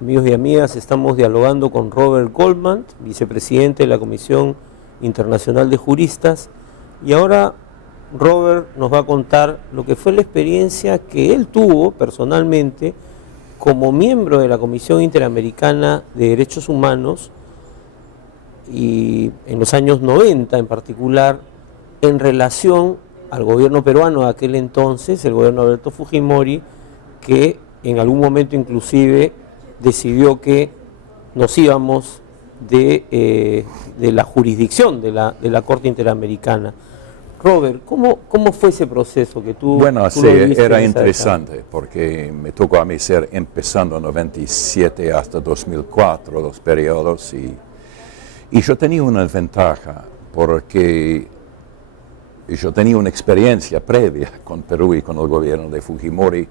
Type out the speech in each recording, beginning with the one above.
Amigos y amigas, estamos dialogando con Robert Goldman, vicepresidente de la Comisión Internacional de Juristas, y ahora Robert nos va a contar lo que fue la experiencia que él tuvo personalmente como miembro de la Comisión Interamericana de Derechos Humanos y en los años 90 en particular, en relación al gobierno peruano de aquel entonces, el gobierno de Alberto Fujimori, que en algún momento inclusive decidió que nos íbamos de la jurisdicción de la Corte Interamericana. Robert, ¿cómo fue ese proceso que tú? Bueno, tú sí, era en interesante porque me tocó a mí ser empezando en 97 hasta 2004, los periodos, y yo tenía una ventaja porque yo tenía una experiencia previa con Perú y con el gobierno de Fujimori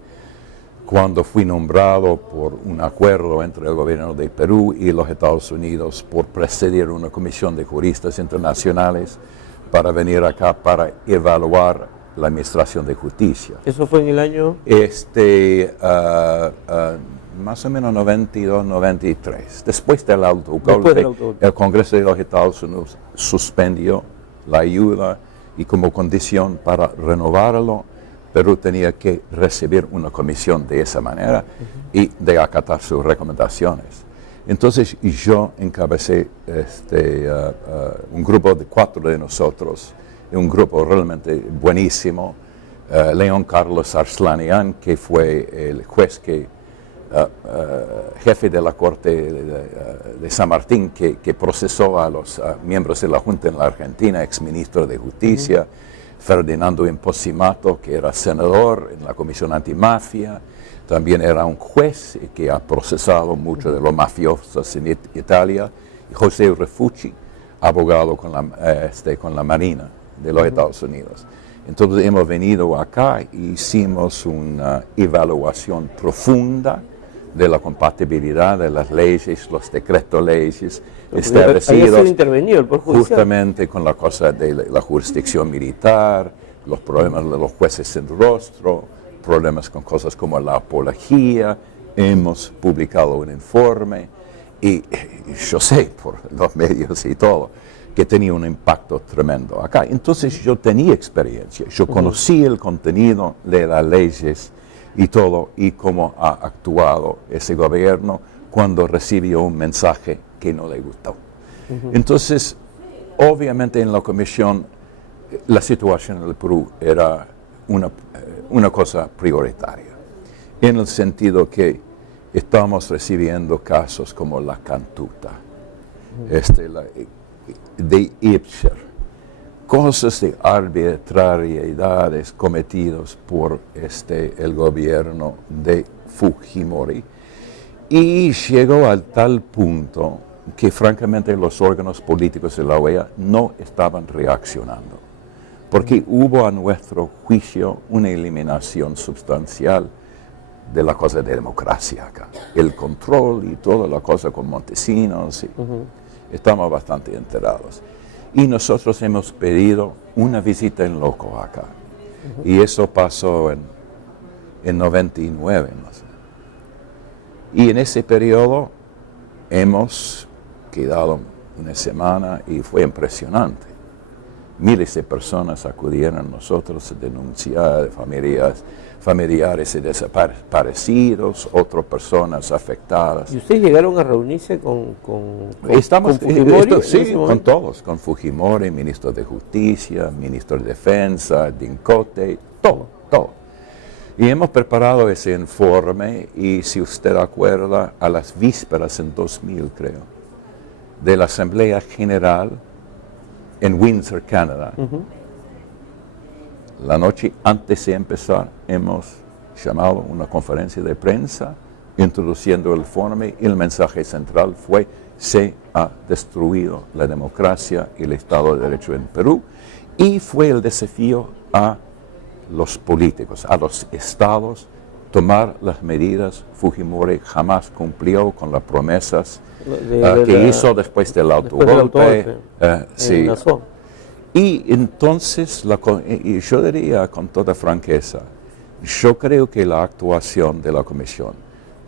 cuando fui nombrado por un acuerdo entre el gobierno de Perú y los Estados Unidos por presidir una comisión de juristas internacionales para venir acá para evaluar la administración de justicia. ¿Eso fue en el año? Más o menos 92, 93. Después del autogolpe, el Congreso de los Estados Unidos suspendió la ayuda y como condición para renovarlo, Perú tenía que recibir una comisión de esa manera y de acatar sus recomendaciones. Entonces yo encabecé un grupo de 4 de nosotros, un grupo realmente buenísimo, León Carlos Arslanian, que fue el juez jefe de la Corte de San Martín, que procesó a los miembros de la Junta en la Argentina, exministro de Justicia, Ferdinando Imposimato, que era senador en la Comisión Antimafia, también era un juez que ha procesado muchos de los mafiosos en Italia, y José Refucci, abogado con la Marina de los Estados Unidos. Entonces hemos venido acá e hicimos una evaluación profunda de la compatibilidad de las leyes, los decretos leyes establecidos justamente con la cosa de la jurisdicción militar, los problemas de los jueces sin rostro, problemas con cosas como la apología. Hemos publicado un informe y yo sé por los medios y todo que tenía un impacto tremendo acá. Entonces yo tenía experiencia, yo conocí el contenido de las leyes y todo, y cómo ha actuado ese gobierno cuando recibió un mensaje que no le gustó. Entonces, obviamente en la comisión, la situación en el Perú era una cosa prioritaria, en el sentido que estamos recibiendo casos como la Cantuta, de Ibcher, cosas de arbitrariedades cometidas por el gobierno de Fujimori, y llegó al tal punto que francamente los órganos políticos de la OEA no estaban reaccionando, porque hubo a nuestro juicio una eliminación sustancial de la cosa de democracia acá, el control y toda la cosa con Montesinos, estamos bastante enterados. Y nosotros hemos pedido una visita en loco acá. Y eso pasó en 99 más o menos. Y en ese periodo hemos quedado una semana y fue impresionante. Miles de personas acudieron a nosotros a denunciar familiares de desaparecidos, otras personas afectadas. ¿Y ustedes llegaron a reunirse con Fujimori? Sí, con todos, con Fujimori, ministro de Justicia, ministro de Defensa, Dincote, todo. Y hemos preparado ese informe y, si usted acuerda, a las vísperas en 2000, creo, de la Asamblea General en Windsor, Canadá. La noche antes de empezar hemos llamado una conferencia de prensa introduciendo el informe, y el mensaje central fue: se ha destruido la democracia y el Estado de Derecho en Perú, y fue el desafío a los políticos, a los estados, tomar las medidas. Fujimori jamás cumplió con las promesas que hizo después del autogolpe. Sí. Y entonces, yo diría con toda franqueza, yo creo que la actuación de la Comisión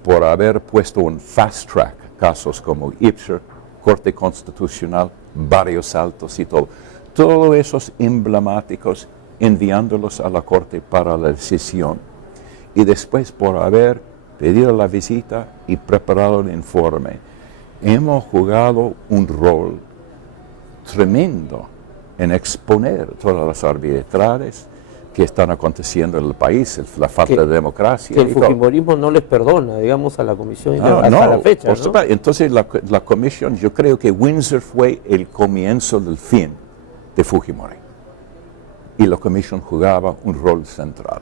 por haber puesto un fast track, casos como Ipser, Corte Constitucional, Barrios Altos y todo. Todos esos emblemáticos enviándolos a la Corte para la decisión. Y después por haber pedido la visita y preparado el informe, hemos jugado un rol tremendo en exponer todas las arbitrariedades que están aconteciendo en el país, la falta de democracia. Que el fujimorismo no les perdona, digamos, a la comisión hasta la fecha, ¿no? Entonces la comisión, yo creo que Windsor fue el comienzo del fin de Fujimori. Y la comisión jugaba un rol central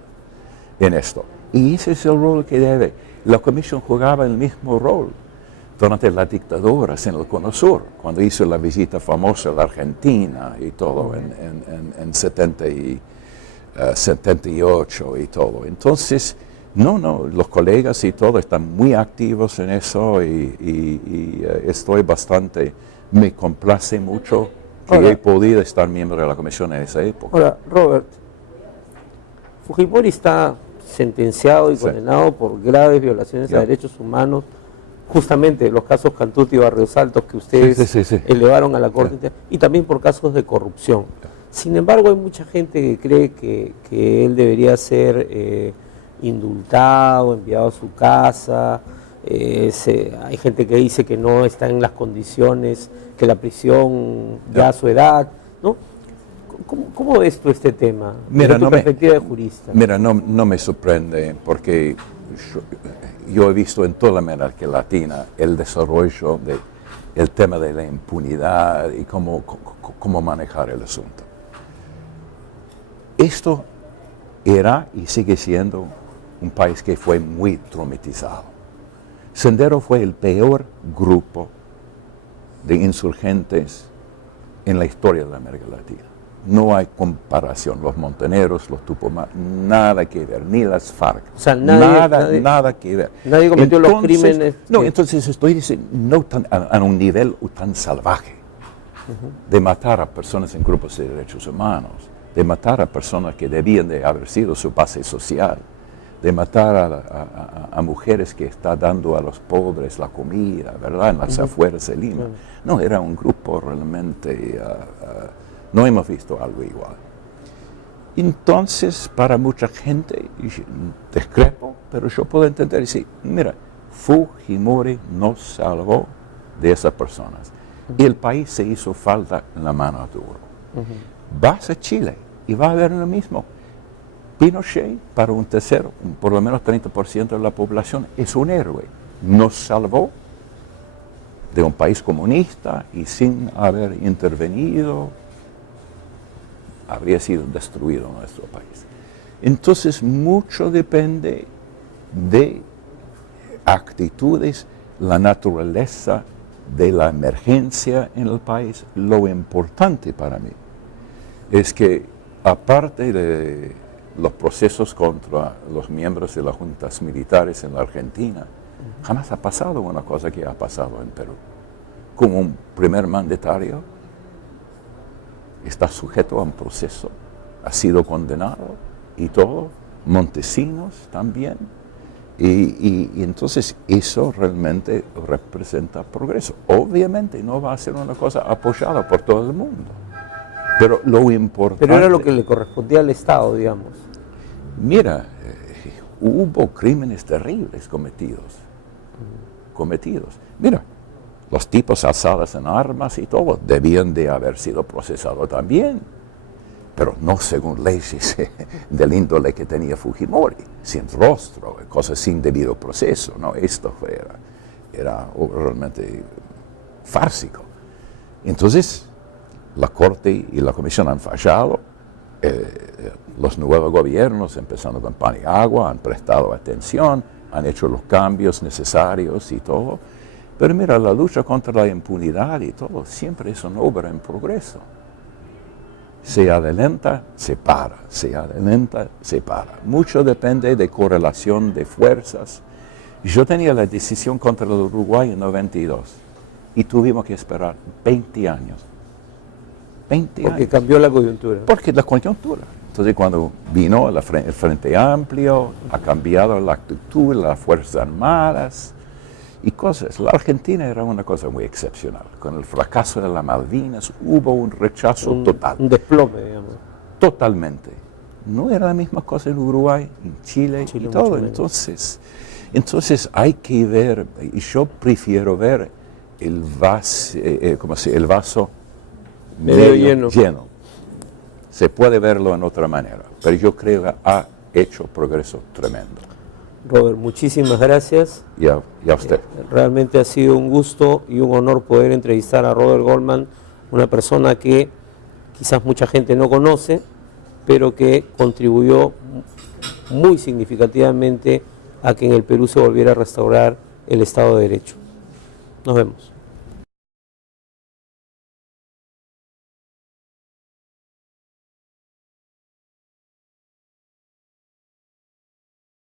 en esto. Y ese es el rol que debe. La comisión jugaba el mismo rol durante las dictaduras en el Cono Sur, cuando hizo la visita famosa a la Argentina y todo en 78 y todo. Entonces, los colegas y todo están muy activos en eso y estoy bastante, me complace mucho que he podido estar miembro de la comisión en esa época. Ahora, Robert, Fujimori está sentenciado y condenado por graves violaciones a derechos humanos, justamente los casos Cantuti y Barrios Altos que ustedes elevaron a la Corte, y también por casos de corrupción. Sin embargo, hay mucha gente que cree que él debería ser indultado, enviado a su casa. Hay gente que dice que no está en las condiciones, que la prisión ya a su edad, ¿no? ¿Cómo ves tú este tema, desde tu perspectiva de jurista? Mira, no me sorprende, porque yo he visto en toda la América Latina el desarrollo del tema de la impunidad y cómo manejar el asunto. Esto era y sigue siendo un país que fue muy traumatizado. Sendero fue el peor grupo de insurgentes en la historia de la América Latina. No hay comparación. Los montoneros, los tupamaros, nada que ver, ni las FARC. O sea, nada que ver. Nadie cometió los crímenes. No, entonces estoy diciendo, no a un nivel tan salvaje, de matar a personas en grupos de derechos humanos, de matar a personas que debían de haber sido su base social, de matar a mujeres que están dando a los pobres la comida, ¿verdad?, en las afueras de Lima. No, era un grupo realmente, no hemos visto algo igual. Entonces, para mucha gente, discrepo, pero yo puedo entender y decir, mira, Fujimori nos salvó de esas personas. Y el país se hizo falta en la mano dura. Vas a Chile y va a ver lo mismo. Pinochet, para un tercero, por lo menos 30% de la población, es un héroe. Nos salvó de un país comunista y sin haber intervenido, habría sido destruido nuestro país. Entonces, mucho depende de actitudes, la naturaleza de la emergencia en el país. Lo importante para mí es que, aparte de los procesos contra los miembros de las juntas militares en la Argentina, jamás ha pasado una cosa que ha pasado en Perú. Como un primer mandatario está sujeto a un proceso, ha sido condenado y todo, Montesinos también, y entonces eso realmente representa progreso. Obviamente no va a ser una cosa apoyada por todo el mundo, pero lo importante... Pero era lo que le correspondía al Estado, digamos. Mira, hubo crímenes terribles cometidos. Mira, los tipos alzados en armas y todo debían de haber sido procesados también, pero no según leyes del índole que tenía Fujimori, sin rostro, cosas sin debido proceso. No, esto era realmente fársico. Entonces, la Corte y la Comisión han fallado. Los nuevos gobiernos, empezando con Paniagua, han prestado atención, han hecho los cambios necesarios y todo. Pero mira, la lucha contra la impunidad y todo siempre es una obra en progreso. Se adelanta, se para, se adelanta, se para. Mucho depende de correlación de fuerzas. Yo tenía la decisión contra el Uruguay en 92 y tuvimos que esperar 20 años. 20 años. Porque cambió la coyuntura. Porque la coyuntura. Entonces cuando vino el Frente Amplio, ha cambiado la actitud, las Fuerzas Armadas y cosas. La Argentina era una cosa muy excepcional. Con el fracaso de las Malvinas hubo un rechazo total. Un desplome, digamos. Totalmente. No era la misma cosa en Uruguay, en Chile y todo. Entonces hay que ver, y yo prefiero ver el vaso, el vaso medio lleno. Se puede verlo en otra manera, pero yo creo que ha hecho progreso tremendo. Robert, muchísimas gracias. Y a usted. Realmente ha sido un gusto y un honor poder entrevistar a Robert Goldman, una persona que quizás mucha gente no conoce, pero que contribuyó muy significativamente a que en el Perú se volviera a restaurar el Estado de Derecho. Nos vemos.